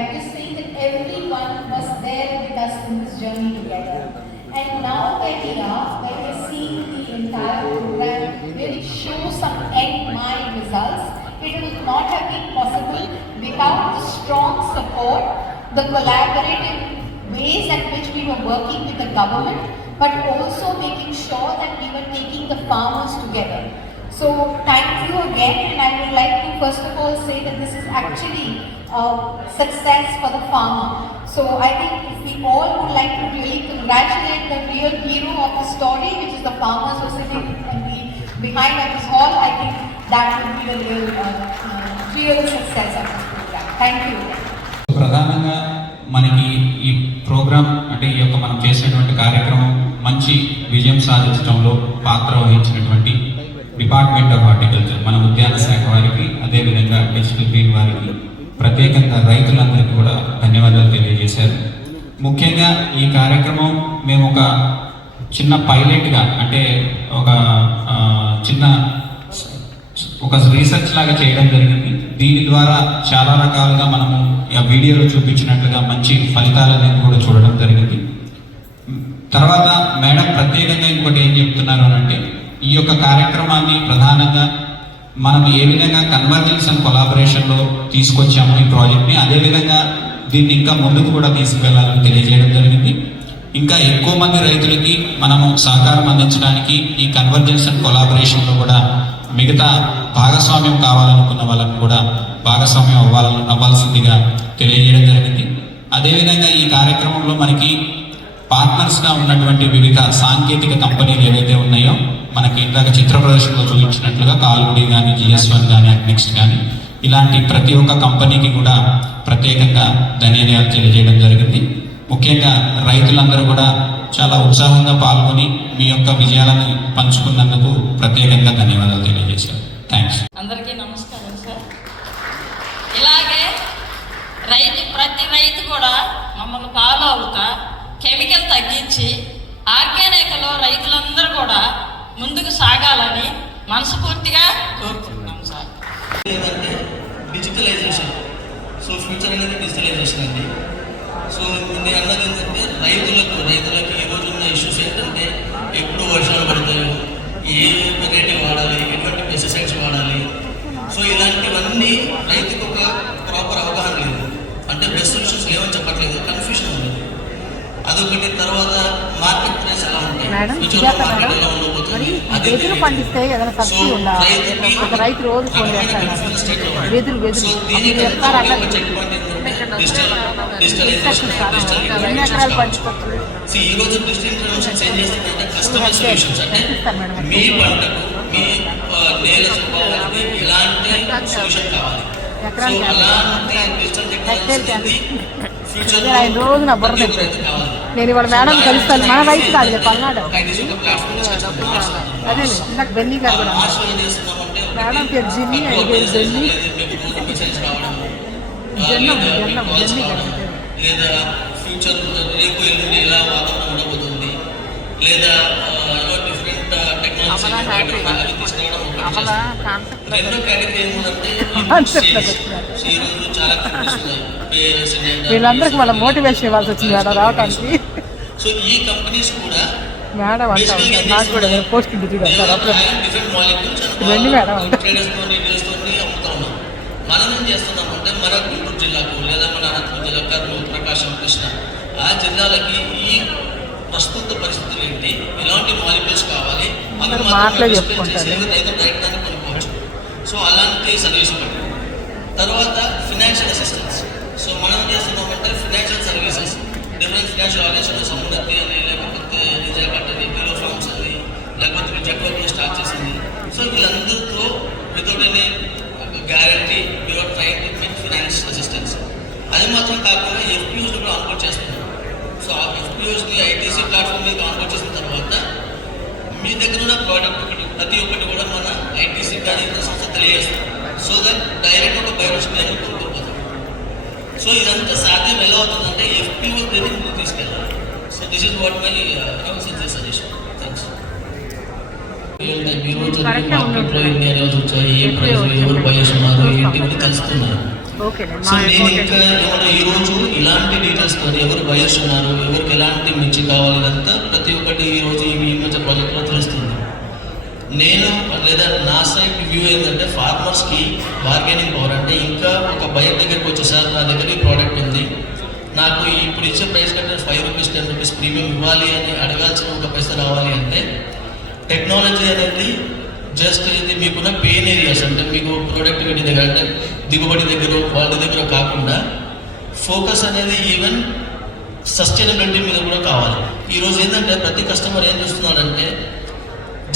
I'm just saying that everyone was there with us in this journey together. And now where we're seeing the entire program really show some end mile results, it would not have been possible without the strong support, the collaborative ways at which we were working with the government, but also making sure that we were taking the farmers together. So thank you again, and I would like to first of all say that this is actually a success for the farmer. So I think if we all would like to really congratulate the real hero of the story, which is the farmers who are sitting behind of this hall, I think that would be the real success of this program. Thank you. ప్రధానంగా మనకి ఈ ప్రోగ్రాం అంటే ఈ యొక్క మనం చేసినటువంటి కార్యక్రమం మంచి విజయం సాధించడంలో పాత్ర వహించినటువంటి డిపార్ట్మెంట్ ఆఫ్ హార్టికల్చర్, మన ఉద్యాన శాఖ వారికి, అదేవిధంగా డిజిటల్ గ్రీన్ వారికి, ప్రత్యేకంగా రైతులందరికీ కూడా ధన్యవాదాలు తెలియజేశారు. ముఖ్యంగా ఈ కార్యక్రమం మేము ఒక చిన్న పైలట్గా అంటే ఒక రీసెర్చ్ లాగా చేయడం జరిగింది. దీని ద్వారా చాలా రకాలుగా మనము వీడియోలో చూపించినట్లుగా మంచి ఫలితాలు అనేది కూడా చూడడం జరిగింది. తర్వాత మేడం ప్రత్యేకంగా ఇంకోటి ఏం చెప్తున్నారు అంటే, ఈ యొక్క కార్యక్రమాన్ని ప్రధానంగా మనం ఏ విధంగా కన్వర్జెన్స్ అండ్ కొలాబరేషన్లో తీసుకొచ్చాము ఈ ప్రాజెక్ట్ని, అదేవిధంగా దీన్ని ఇంకా ముందుకు కూడా తీసుకువెళ్ళాలని తెలియజేయడం జరిగింది. ఇంకా ఎక్కువ మంది రైతులకి మనము సహకారం అందించడానికి ఈ కన్వర్జెన్స్ అండ్ కొలాబరేషన్లో కూడా మిగతా భాగస్వామ్యం కావాలనుకున్న వాళ్ళని కూడా భాగస్వామ్యం అవ్వాల్సిందిగా తెలియజేయడం జరిగింది. అదేవిధంగా ఈ కార్యక్రమంలో మనకి పార్ట్నర్స్గా ఉన్నటువంటి వివిధ సాంకేతిక కంపెనీలు ఏవైతే ఉన్నాయో, మనకి ఇందాక చిత్ర ప్రదర్శనలో చూపించినట్లుగా కాల్గుడి కానీ, GS1 కానీ, అగ్నిక్స్ట్ కానీ, ఇలాంటి ప్రతి ఒక్క కంపెనీకి కూడా ప్రత్యేకంగా ధన్యవాదాలు తెలియజేయడం జరిగింది. ముఖ్యంగా రైతులందరూ కూడా చాలా ఉత్సాహంగా పాల్గొని మీ యొక్క విజయాలను పంచుకున్నందుకు ప్రత్యేకంగా ధన్యవాదాలు తెలియజేశారు. థ్యాంక్స్. అందరికీ నమస్కారం సార్. ఇలాగే ప్రతి రైతు కూడా మమ్మల్ని ఫాలో అవుతా కెమికల్ తగ్గించి ఆర్గానిక్లో రైతులందరూ కూడా ముందుకు సాగాలని మనస్ఫూర్తిగా కోరుకుంటున్నాం సార్. ఏదంటే డిజిటలైజేషన్. సో ఫ్యూచర్ అనేది డిజిటలైజేషన్ అండి. సో నేను అన్నది ఏంటంటే రైతులకి ఈరోజు ఉన్న ఇష్యూస్ ఏంటంటే ఎప్పుడు వర్షాలు పడతాయో, ఏ వెరైటీ వాడాలి, ఎటువంటి పెస్టిసైడ్స్ వాడాలి. సో ఇలాంటివన్నీ రైతుకు ఒక ప్రాపర్ అవగాహన లేదు. అంటే బెస్ట్ సొల్యూషన్స్ లేవని చెప్పట్లేదు, కన్ఫ్యూషన్ ఉంది. అదొకటి. తర్వాత మార్కెట్ ప్రైస్ ఎలా ఉంటాయి, ఫ్యూచర్లో మార్కెట్ ఎలా ఉండబోతుంది, అది సో దీనికి చెక్ పాయింట్ ఏంటంటే డిజిటలైజేషన్. ఈ రోజు డిజిటల్ ఇంటర్వెన్షన్స్ ఏం చేస్తుందంటే కస్టమర్ సొల్యూషన్స్, అంటే మీ పంటకు, మీ నేల స్వభావానికి ఎలాంటి సొల్యూషన్ కావాలి. సో అలాంటి డిజిటల్ టెక్నాలజీ ఫ్యూచర్ రోజు నా బుర్ర నేను ఇవాళ మేడం కలుస్తాను. మన వయసు కాదు పల్నాడు. అదే నాకు బెన్నీ గారు కూడా మేడం పేరు జిన్ని లేదా ఫ్యూచర్ రేపు ఎల్లుండి ఇలా వాతావరణం ఉండబోతుంది, లేదా డిఫరెంట్ టెక్నాలజీ తీసుకురావడం ఒకటి. రెండో కేటగిరీ ఏముందంటే ఈరోజు చాలా వీళ్ళందరికీ వాళ్ళ మోటివేషన్ ఇవ్వాల్సి వచ్చింది మేడం రావడానికి. సో ఈ కంపెనీస్ కూడా మేడం నాకు కూడా పోస్ట్ డిఫరెంట్ మాలిక్యూల్స్ అమ్ముతా ఉన్నాం. మనం ఏం చేస్తున్నామంటే మన గుంటూరు జిల్లాకు, లేదా మన అనంతపురం జిల్లా, కర్నూలు, ప్రకాశం, కృష్ణ ఆ జిల్లాలకి ఈ ప్రస్తుత పరిస్థితులు ఏంటి, ఎలాంటి మాలిక్యూల్స్ కావాలి, రైతు డైరెక్ట్గా కొనుక్కోవచ్చు. సో అలాంటి సజెషన్. తర్వాత ఫినాన్షియల్ అసిస్టెన్స్. సో మనం చేస్తున్నామంటే financial services, different financial organization, Samunnati అని, లేకపోతే నిజాకట్ అని, కిలో ఫార్మ్స్ అని, లేకపోతే జట్వర్క్ని స్టార్ట్ చేసింది. సో వీళ్ళందరితో without any guarantee you're trying to make finance assistance. అది మాత్రం కాకుండా FPOs కూడా ఆన్బోర్డ్ చేస్తున్నాం. సో ఆ FPOస్ని ITC ప్లాట్ఫామ్ మీద ఆన్బోర్డ్ చేసిన తర్వాత మీ దగ్గర ఉన్న ప్రోడక్ట్ ప్రతి ఒక్కటి కూడా మన ITC కానీ ఇతర సంస్థ తెలియజేస్తాం. సో దట్ డైరెక్ట్ ఒక బయోడేషన్ మేము కొనుక్కోపోతాం. సో ఇదంతా సాధ్యం ఎలా అవుతుందంటే FPO దగ్గర ముందుకు తీసుకెళ్ళాలి. So this is what my suggestion. Thanks. ఈరోజు మార్కెట్లో ఎన్ని అరేవల్స్ వచ్చాయి, ఏ ప్రైస్, ఎవరు బయర్స్ ఉన్నారు, ఏంటి తెలుస్తున్నారు. సో నేను ఇంకా ఏమన్నా ఈరోజు ఇలాంటి డీటెయిల్స్తో ఎవరు బయర్స్ ఉన్నారు, ఎవరికి ఎలాంటి మిర్చి కావాలి, ఇదంతా ప్రతి ఒక్కటి ఈరోజు ఈ మధ్య ప్రాజెక్ట్లో తెలుస్తుంది. నేను లేదా నా సైడ్ వ్యూ ఏంటంటే ఫార్మర్స్కి బార్గెనింగ్ పవర్, అంటే ఇంకా ఒక బయర్ దగ్గరికి వచ్చి సార్ నా దగ్గర ఈ ప్రోడక్ట్ ఉంది, నాకు ఇప్పుడు ఇచ్చే ప్రైస్ కంటే 5 రూపీస్ 10 రూపీస్ ప్రీమియం ఇవ్వాలి అని అడగాల్సిన ఒక పైసా రావాలి అంటే టెక్నాలజీ అనేది జస్ట్ ఇది మీకున్న పెయిన్ ఏరియాస్, అంటే మీకు ప్రొడక్టివిటీ దగ్గర అంటే దిగుబడి దగ్గర క్వాలిటీ దగ్గర కాకుండా ఫోకస్ అనేది ఈవెన్ సస్టైనబిలిటీ మీద కూడా కావాలి. ఈరోజు ఏంటంటే ప్రతి కస్టమర్ ఏం చూస్తున్నాడంటే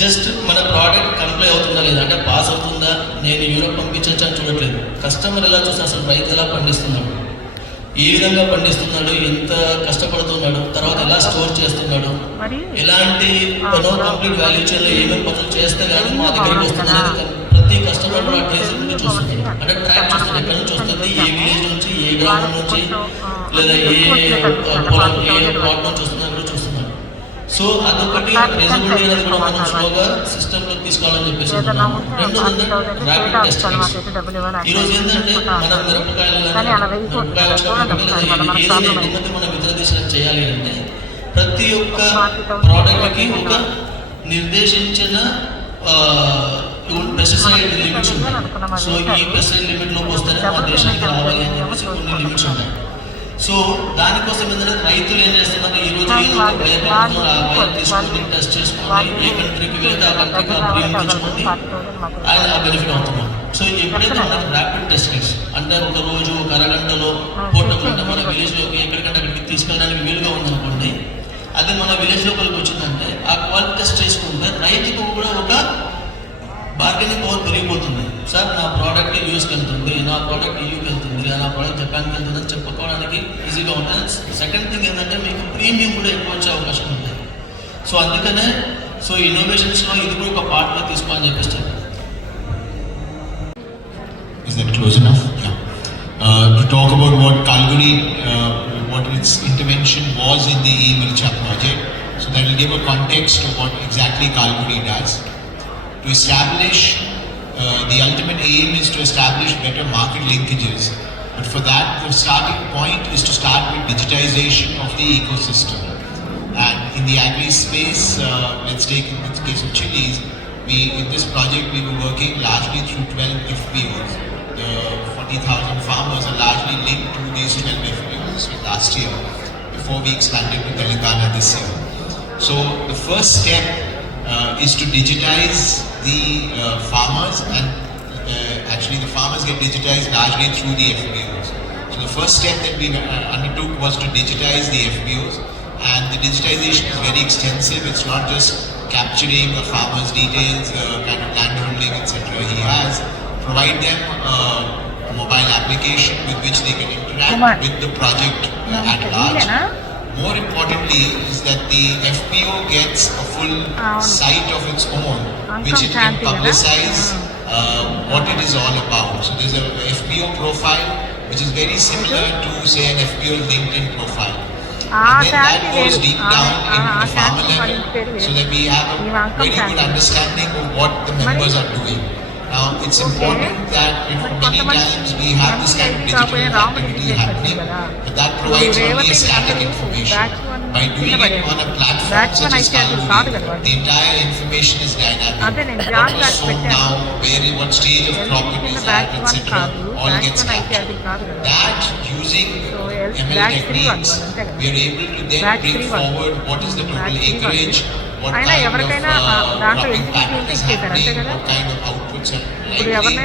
జస్ట్ మన ప్రోడక్ట్ కంప్లై అవుతుందా లేదా, అంటే పాస్ అవుతుందా, నేను యూరోప్ పంపించవచ్చు అని చూడట్లేదు. కస్టమర్ ఎలా చూస్తే అసలు రైతు ఎలా పండిస్తున్నాడు, ఏ విధంగా పండిస్తున్నాడు, ఎంత కష్టపడుతున్నాడు, తర్వాత ఎలా స్టోర్ చేస్తున్నాడు, ఎలాంటి కంప్లీట్ వాల్యూ చైన్లో ఏమేమి పనులు చేస్తే కానీ మా దగ్గరికి వస్తుంది అనేది ప్రతి కస్టమర్ కూడా ట్రేసింగ్ నుండి చూస్తుంది, అంటే ట్రాక్ చేస్తుంది, ఎక్కడి నుంచి వస్తుంది, ఏ విలేజ్ నుంచి, ఏ గ్రామం నుంచి, లేదా ఏ పొలం ఏ ప్లాట్ నుంచి వస్తుంది కూడా చూస్తున్నాడు. సో అదొకటి ట్రేసబిలిటీ అనేది కూడా మనం స్లోగా సిస్టంలో తీసుకోవాలని చెప్పేసి ఉంటున్నాము. రెండోది ర్యాపిడ్ టెస్ట్ కిట్స్. ఈరోజు ఏంటంటే మనం మిరపకాయలు ఏదైనా మనం ఇతర దేశాలకు చేయాలి అంటే ప్రతి ఒక్క ప్రోడక్ట్కి ఒక నిర్దేశించిన పెస్టిసైడ్ లిమిట్స్ ఉంటాయి. సో ఈ పెస్టిసైడ్ లిమిట్లోకి వస్తేనే మా దేశానికి రావాలి అని చెప్పేసి కొన్ని లిమిట్స్ ఉంటాయి. సో దానికోసం ఏంటంటే రైతులు ఏం చేస్తున్నారు, ఈరోజు ఏదో ఒక భయం ఆ భయం తీసుకొని టెస్ట్ చేసుకొని ఏ కంట్రీకి వెళ్తే ఆ కంట్రీకి ఆ ప్రీమియం తెచ్చుకొని ఆయన ఆ బెనిఫిట్ అవుతున్నారు. సో ఎప్పుడైతే మనకి ర్యాపిడ్ టెస్ట్ కిట్స్ అంటే ఒక రోజు ఒక అరగంటలో పోర్టబుల్ అంటే మన విలేజ్లోకి ఎక్కడికంటే అక్కడికి తీసుకెళ్ళడానికి వీలుగా ఉందనుకోండి, అది మన విలేజ్ లోపలికి వచ్చిందంటే ఆ క్వాలిటీ టెస్ట్ చేసుకుంటే రైతుకు కూడా ఒక బార్గెనింగ్ పవర్ పెరిగిపోతుంది. సార్ నా ప్రోడక్ట్ యూస్కి వెళ్తుంది, నా ప్రోడక్ట్ యూకి వెళ్తుంది, నా ప్రోడక్ట్ జపాన్కి వెళ్తుంది అని చెప్పుకోవడానికి ఈజీగా ఉంటుంది. సెకండ్ థింగ్ ఏంటంటే మీకు ప్రీమియం కూడా ఎక్కువ వచ్చే అవకాశం ఉంటుంది. సో అందుకనే సో ఇన్నోవేషన్స్లో ఇది కూడా ఒక పార్ట్గా తీసుకోవాలని చెప్పేసి. Is that close enough? Yeah. To talk about what Kalgudi, what its intervention was in the e-Milcha project, so that will give a context of what exactly Kalgudi does. To establish, the ultimate aim is to establish better market linkages. But for that, the starting point is to start with digitization of the ecosystem. And in the agri space, let's take in the case of chilies, in this project we were working largely through 12 FPOs. The 40,000 farmers are largely linked to these 12 FPOs last year, before we expanded to Telangana this year. So the first step is to digitize the farmers, and actually the farmers get digitized largely through the FPOs. So the first step that we undertook was to digitize the FPOs, and the digitization is very extensive. It's not just capturing a farmer's details, kind of land holding, etc. He has provide them a mobile application with which they can interact with the project at large. More importantly is that the FPO gets a full site of its own, which it can publicize what it is all about. So there's a FPO profile which is very similar to say an FPO LinkedIn profile. And then that goes deep down into the farmer level so that we have a very good understanding of what the members are doing. Now it's important that many times we have this kind of digital activity happening, but that provides only a static information. By doing it on a platform such as Kalgudi, the entire information is dynamic. What was sown now, what stage of crop it is at, etc. all gets captured. That using ML techniques, we are able to then bring forward what is the total acreage, what kind of cropping pattern is happening, what kind of outputs are likely,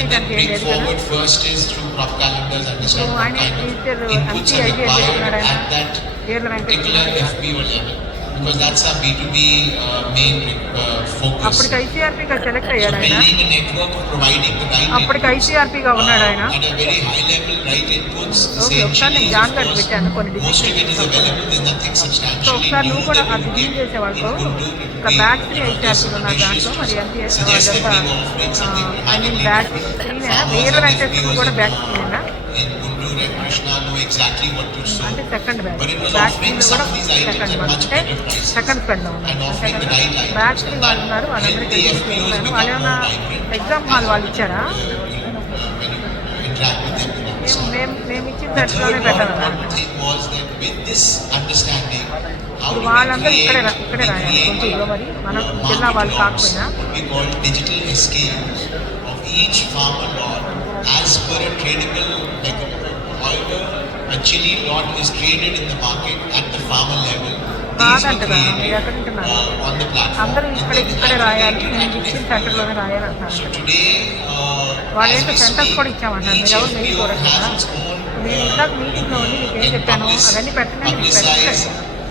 and then bring forward first is through crop calendars, understand what kind of inputs are required at that particular FPO level, because that's our B2B main focus. So building a network of providing the right inputs at a very high level, right inputs, say in chilies, of course, most of it is available, there's nothing substantially new that we will get in Guntur. It will be just ambitious to suggest that we were offering something dramatically different. Farmers and FPOs in Guntur and Krishna know exactly what to sow, but it was offering some of these items at much better prices and offering the right items, and that helped the FPOs become more vibrant. When you interact with them, The third important thing was that with this understanding, how do we create market lots, what we call digital SKUs of each farmer lot as per a tradable mechanism. However, a chili lot is traded in the market at the farmer level. These were created on the platform. And then so today, as we speak, each FPO has its own publicize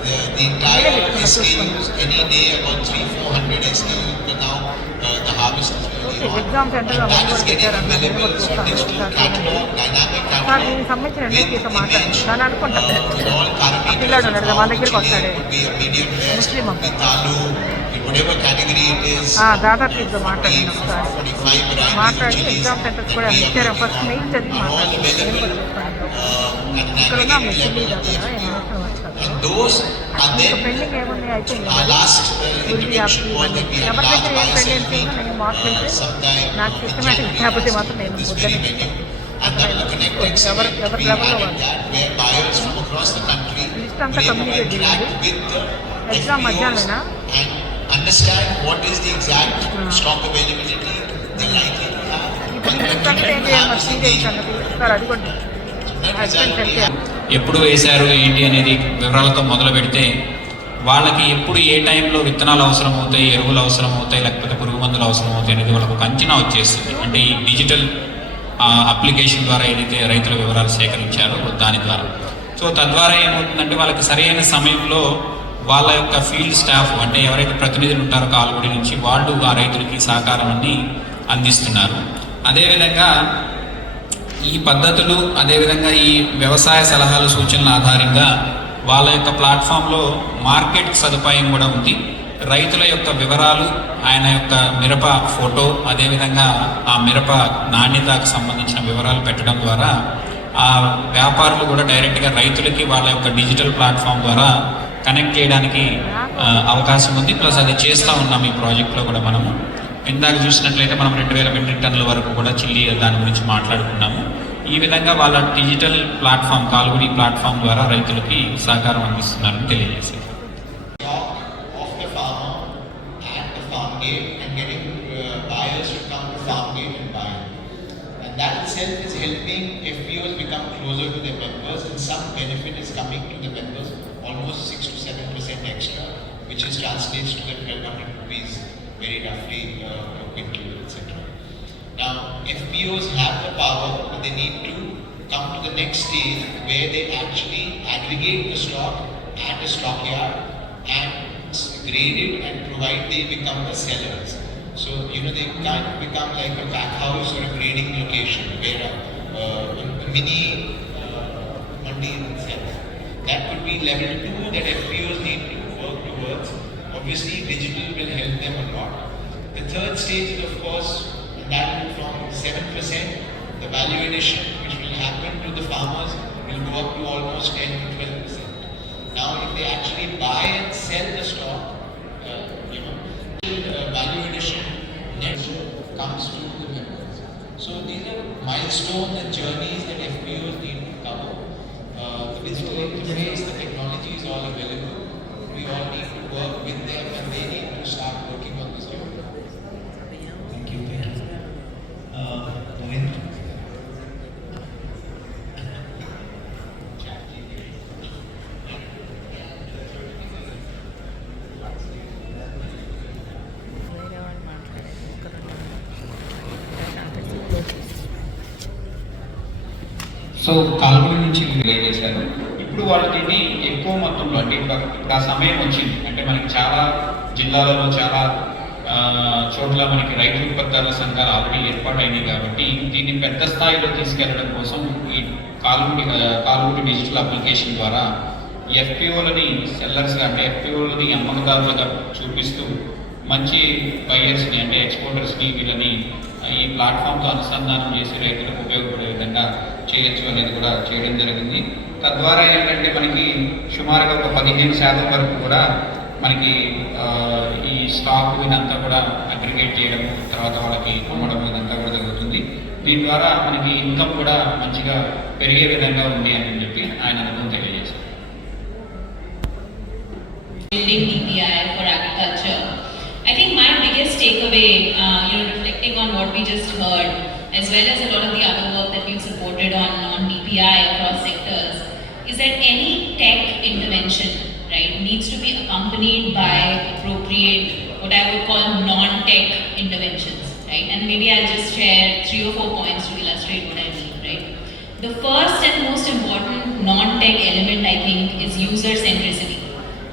the entire SKUs. Any day about 300-400 SKUs, but now the harvest is really on. And that is getting available. So digital catalog, dynamic catalog with image, with all parameters of how chili would be a medium rare, with aloo, in whatever category it is, 40, 45 varieties of chilies that we are all available at an aggregated level of the FPO. And those are then, our last intervention was that we had large buyers meet sometime in January, this very venue. And that was a connected summit. We added that where buyers from across the country were able to interact with the FPOs and understand what is the exact stock availability they're likely to have and continue to have this engagement. That result we have. ఎప్పుడు వేశారు ఏంటి అనేది వివరాలతో మొదలు పెడితే వాళ్ళకి ఎప్పుడు ఏ టైంలో విత్తనాలు అవసరం అవుతాయి, ఎరువులు అవసరం అవుతాయి, లేకపోతే పురుగు మందులు అవసరం అవుతాయి అనేది వాళ్ళకు ఒక అంచనా వచ్చేస్తుంది. అంటే ఈ డిజిటల్ అప్లికేషన్ ద్వారా ఏదైతే రైతుల వివరాలు సేకరించారో దాని ద్వారా. సో తద్వారా ఏమవుతుందంటే వాళ్ళకి సరైన సమయంలో వాళ్ళ యొక్క ఫీల్డ్ స్టాఫ్ అంటే ఎవరైతే ప్రతినిధులు ఉంటారో కాల్గుడి నుంచి వాళ్ళు ఆ రైతులకి సహకారం అన్ని అందిస్తున్నారు. అదేవిధంగా ఈ పద్ధతులు అదేవిధంగా ఈ వ్యవసాయ సలహాలు సూచనల ఆధారంగా వాళ్ళ యొక్క ప్లాట్ఫామ్లో మార్కెట్ సదుపాయం కూడా ఉంది. రైతుల యొక్క వివరాలు, ఆయన యొక్క మిరప ఫోటో, అదేవిధంగా ఆ మిరప నాణ్యతకు సంబంధించిన వివరాలు పెట్టడం ద్వారా ఆ వ్యాపారులు కూడా డైరెక్ట్గా రైతులకి వాళ్ళ యొక్క డిజిటల్ ప్లాట్ఫామ్ ద్వారా కనెక్ట్ చేయడానికి అవకాశం ఉంది. ప్లస్ అది చేస్తూ ఉన్నాం ఈ ప్రాజెక్ట్లో కూడా. మనము ఇందాక చూసినట్లయితే మనం 2000 మెట్రిక్ టన్నుల వరకు కూడా చిల్లి దాని గురించి మాట్లాడుకున్నాము. ఈ విధంగా వాళ్ళ డిజిటల్ ప్లాట్ఫామ్ కాల్గుడి ప్లాట్ఫామ్ ద్వారా రైతులకి సహకారం అందిస్తున్నారని తెలియజేశారు. Of the farmer at the farm gate and getting buyers to come to farm gate and buy. And that itself is helping FPOs become closer to their members, and some benefit is coming to the members, almost 6 to 7% extra, which is translates to the 1200 rupees very roughly per quintal, etc. Now, FPOs have the power, but they need to come to the next stage where they actually aggregate the stock at a stockyard and grade it and provide they become the sellers. So, they kind of become like a pack house or a grading location where a mini mandi itself. That would be level 2 that FPOs need to work towards. Obviously, digital will help them a lot. The third stage is, of course, that will from 7%, the value addition which will happen to the farmers will go up to almost 10 to 12%. Now, if they actually buy and sell the stock, value addition net comes to the members. So these are milestones and journeys that FPOs need to cover. The digital interface, the technology is all available. We all need to work with them and they need to start working on this journey. Thank you. Govind. So Kalgudi నుంచి తెలియజేశారు. ఇప్పుడు వాళ్ళు దీన్ని ఎక్కువ మొత్తంలో అంటే ఇప్పుడు ఆ సమయం వచ్చింది. అంటే మనకి చాలా జిల్లాలలో చాలా చోట్ల మనకి రైతు ఉత్పత్తుల సంఘాలు ఆల్రెడీ ఏర్పాటైనాయి కాబట్టి దీన్ని పెద్ద స్థాయిలో తీసుకెళ్లడం కోసం ఈ కాల్గుడి డిజిటల్ అప్లికేషన్ ద్వారా ఎఫ్పిఓలని సెల్లర్స్గా అంటే ఎఫ్పిఓలని అమ్మకదారులుగా చూపిస్తూ మంచి బయర్స్ని అంటే ఎక్స్పోర్టర్స్ని వీళ్ళని ఈ ప్లాట్ఫామ్తో అనుసంధానం చేసి రైతులకు ఉపయోగపడే విధంగా చేయొచ్చు అనేది కూడా చేయడం జరిగింది. తద్వారా ఏంటంటే మనకి సుమారుగా ఒక 15% వరకు కూడా మనకి ఈ స్టాక్ ఇదంతా కూడా అగ్రిగేట్ చేయడం, తర్వాత వాళ్ళకి అమ్మడం ఇదంతా కూడా జరుగుతుంది. దీని ద్వారా మనకి ఇన్కమ్ కూడా మంచిగా పెరిగే విధంగా ఉంది అని చెప్పి ఆయన అనుభవం తెలియజేశారు. Building DPI for agriculture. I think my biggest takeaway, reflecting on what we just heard, as well as a lot of the other work that we've supported on DPI across sectors, is that any tech intervention, right, needs to be accompanied by appropriate, what I would call non-tech interventions, right? And maybe I'll just share 3 or 4 points to illustrate what I mean, right? The first and most important non-tech element, I think, is user centricity.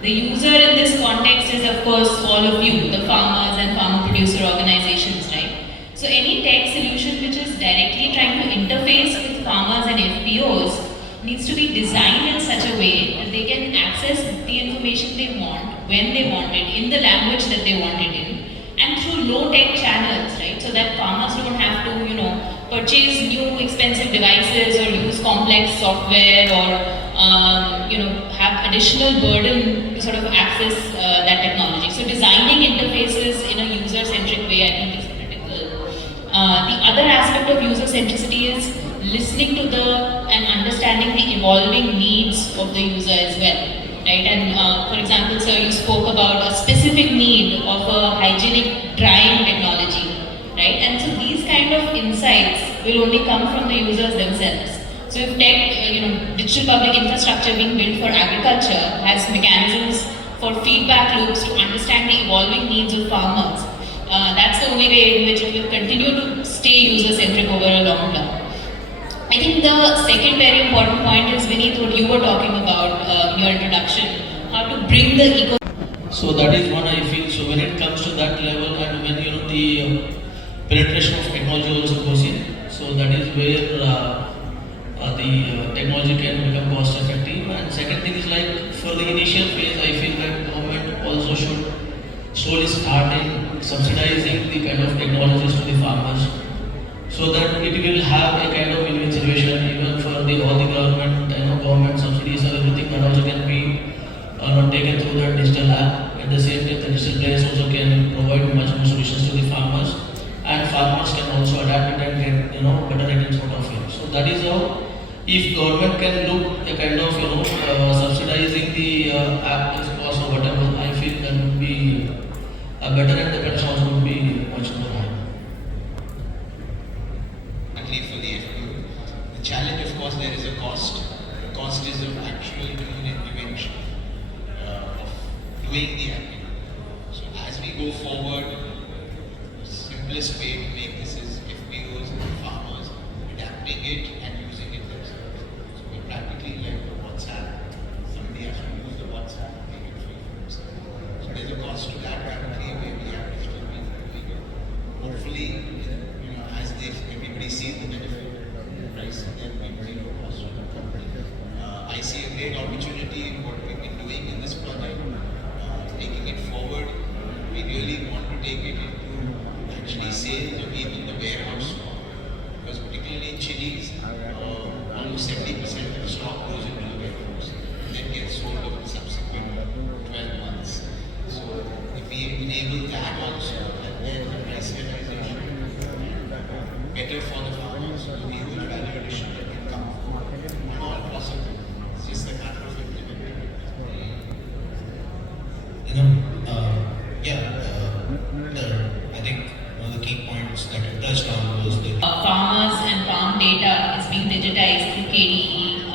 The user in this context is, of course, all of you, the farmers and farmer producer organizations, right? So any tech solution which is directly trying to interface with farmers and FPOs needs to be designed in such a way that they can access the information they want, when they want it, in the language that they want it in, and through low-tech channels, right? So that farmers don't have to, purchase new expensive devices or use complex software or, have additional burden to sort of access that technology. So designing interfaces in a user-centric way, I think, is critical. The other aspect of user centricity is listening to and understanding the evolving needs of the user as well, right? And for example, sir, you spoke about a specific need of a hygienic drying technology, right? And so these kind of insights will only come from the users themselves. So if tech, digital public infrastructure being built for agriculture has mechanisms for feedback loops to understand the evolving needs of farmers, that's the only way in which it will continue to stay user-centric over a long term. I think the second very important point is, Vineet, what you were talking about in your introduction, how to bring the So that is one I feel. So when it comes to that level, and when the penetration of technology also goes in, so that is where the technology can become cost effective. And second thing is, like, for the initial phase, I feel that government also should slowly start in subsidizing the kind of technologies to the farmers, so that it will have a kind of win-win situation even for all the government subsidies or everything that also can be not taken through the digital app. At the same time, the digital players also can provide much more solutions to the farmers, and farmers can also adapt it and get better returns out of it. So that is how, if government can look a kind of subsidizing the app cost or whatever, I feel that would be better, and the returns also would be much more high. For the FPO. The challenge, of course, there is a cost. The cost is of actual doing intervention, of doing the activity. So as we go forward, the simplest way to make this is FPOs and farmers adapting it and using it themselves. So we practically like the WhatsApp. Somebody has to use the WhatsApp and make it free for themselves. So there's a cost to that practically, where we have digital people doing it. Hopefully, as everybody sees the benefit, price, and then we bring a cost to the company. I see a great opportunity in what we've been doing in this project, taking it forward. We really want to take it into actually sales or even the warehouse stock, because particularly in chilies, almost 70% of the stock goes into the warehouse and then gets sold over the subsequent 12 months. So if we enable that also, and then the price realization better for the farmers, with the huge value addition that can come and all possible. It's just a matter of implementing it. I think one of the key points that you touched on was the farmers and farm data is being digitized through KDE,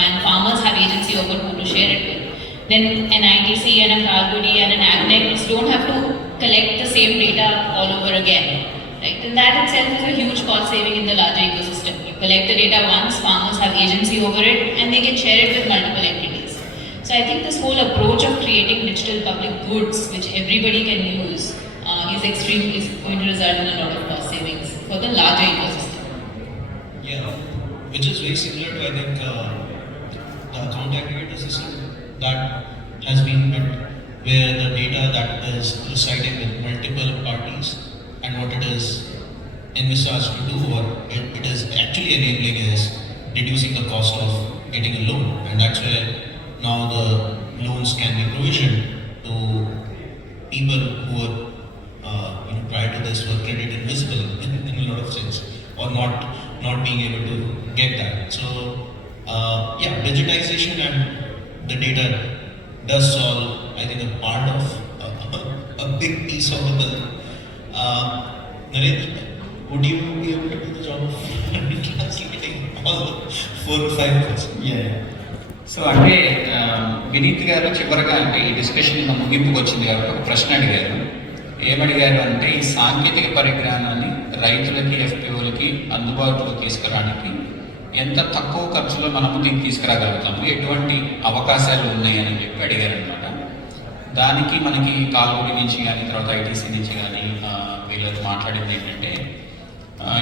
and farmers have agency over who to share it with. Then an ITC and a Kalgudi and an AgNet don't have to collect the same data all over again. Right? And that itself is a huge cost saving in the larger ecosystem. You collect the data once, farmers have agency over it, and they can share it with multiple entities. So I think this whole approach of creating digital public goods, which everybody can use, is going to result in a lot of cost savings for the larger ecosystem. Yeah, which is very similar to, I think, the account aggregator system that has been built, where the data that is residing with multiple parties and what it is envisaged to do, or it is actually enabling, is reducing the cost of getting a loan. And that's where now the loans can be provisioned to people who were prior to this were credit invisible in a lot of sense. or not being able to get that. So yeah, digitization and the data does solve, I think, a part of a big piece of the puzzle. Narendra, would you be able to do the job of translating all 4 or 5 questions? Yeah. So అంటే వినీత్ గారు చివరిగా అంటే ఈ డిస్కషన్ ముగింపుకు వచ్చింది కాబట్టి ఒక ప్రశ్న అడిగారు. ఏమడిగారు అంటే ఈ సాంకేతిక పరిజ్ఞానాన్ని రైతులకి ఎఫ్పిఓలకి అందుబాటులో తీసుకురావడానికి ఎంత తక్కువ ఖర్చులో మనము దీన్ని తీసుకురాగలుగుతాము, ఎటువంటి అవకాశాలు ఉన్నాయని చెప్పి అడిగారు అనమాట. దానికి మనకి కాల్గుడి నుంచి కానీ తర్వాత ఐటీసీ నుంచి కానీ వీళ్ళతో మాట్లాడింది ఏంటంటే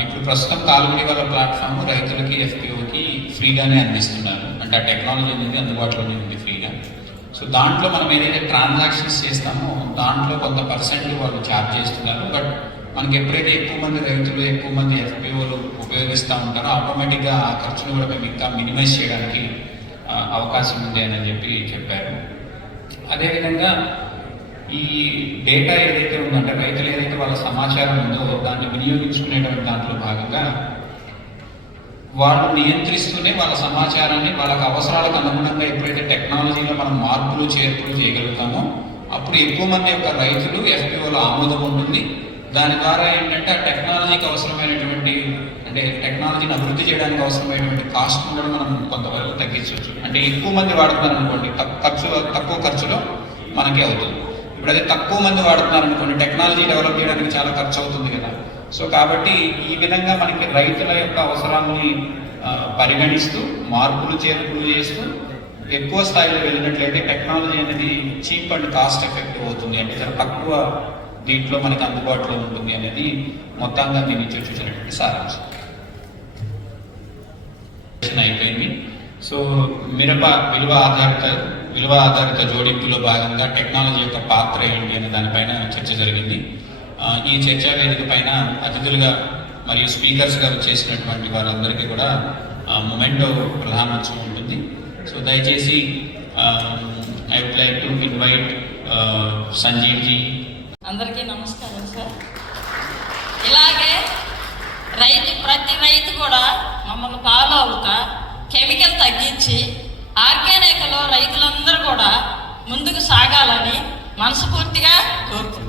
ఇప్పుడు ప్రస్తుతం కాల్గుడి వాళ్ళ ప్లాట్ఫామ్ రైతులకి ఎఫ్పిఓకి ఫ్రీగానే అందిస్తున్నారు. అంటే ఆ టెక్నాలజీ అనేది అందుబాటులోనే ఉంది ఫ్రీగా. సో దాంట్లో మనం ఏదైతే ట్రాన్సాక్షన్స్ చేస్తామో దాంట్లో కొంత పర్సెంట్ వాళ్ళు ఛార్జ్ చేస్తున్నారు. బట్ మనకి ఎప్పుడైతే ఎక్కువ మంది రైతులు ఎక్కువ మంది ఎఫ్పిఓలు ఉపయోగిస్తూ ఉంటారో ఆటోమేటిక్గా ఆ ఖర్చును కూడా మేము ఇంకా మినిమైజ్ చేయడానికి అవకాశం ఉంది అని చెప్పి చెప్పారు. అదేవిధంగా ఈ డేటా ఏదైతే ఉందంటే రైతులు ఏదైతే వాళ్ళ సమాచారం ఉందో దాన్ని వినియోగించుకునేటువంటి దాంట్లో భాగంగా వాళ్ళు నియంత్రిస్తూనే వాళ్ళ సమాచారాన్ని వాళ్ళకి అవసరాలకు అనుగుణంగా ఎప్పుడైతే టెక్నాలజీలో మనం మార్పులు చేర్పులు చేయగలుగుతామో అప్పుడు ఎక్కువ మంది యొక్క రైతులు ఎఫ్పిఓలో ఆమోదం ఉంటుంది. దాని ద్వారా ఏంటంటే ఆ టెక్నాలజీకి అవసరమైనటువంటి అంటే టెక్నాలజీని అభివృద్ధి చేయడానికి అవసరమైనటువంటి కాస్ట్ను కూడా మనం కొంతవరకు తగ్గించవచ్చు. అంటే ఎక్కువ మంది వాడుతున్నారు అనుకోండి తక్కువ ఖర్చులో మనకి అవుతుంది. ఇప్పుడు అదే తక్కువ మంది వాడుతున్నారు అనుకోండి టెక్నాలజీ డెవలప్ చేయడానికి చాలా ఖర్చు అవుతుంది కదా. సో కాబట్టి ఈ విధంగా మనకి రైతుల యొక్క అవసరాన్ని పరిగణిస్తూ మార్పులు చేర్పులు చేస్తూ ఎక్కువ స్థాయిలో వెళ్ళినట్లయితే టెక్నాలజీ అనేది చీప్ అండ్ కాస్ట్ ఎఫెక్టివ్ అవుతుంది. అంటే చాలా తక్కువ దీంట్లో మనకి అందుబాటులో ఉంటుంది అనేది మొత్తంగా నేను ఇచ్చి చూసినటువంటి సారాంశం అయిపోయింది. సో మిరప విలువ ఆధారిత జోడింపులో భాగంగా టెక్నాలజీ యొక్క పాత్ర ఏంటి అనే దానిపైన చర్చ జరిగింది. ఈ చర్చా వేదిక పైన అతిథులుగా మరియు స్పీకర్స్గా చేసినటువంటి వారందరికీ కూడా మొమెంటో ప్రధానోత్సవం ఉంటుంది. సో దయచేసి I would like to invite Sanjeev ji. అందరికీ నమస్కారం సార్. ఇలాగే ప్రతి రైతు కూడా మమ్మల్ని ఫాలో అవుతా కెమికల్ తగ్గించి ఆర్గానిక్లో రైతులందరూ కూడా ముందుకు సాగాలని మనస్ఫూర్తిగా కోరుతున్నాను.